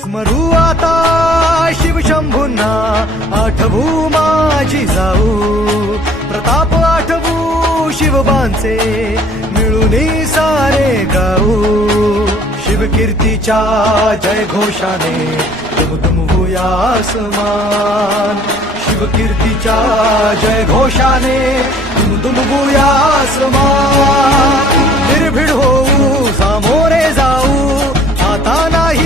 स्मरू आता शिवशंभूंना, आठवू माझी जाऊ प्रताप, आठवू शिवबांचे मिळूनी सारे गाऊ. शिवकीर्तीच्या जय घोषाने दुमदुमवूया आसमान, शिवकीर्तीच्या जय घोषाने दुमदुमवूया आसमान. निर्भीड होऊ सामोरे जाऊ, आता नाही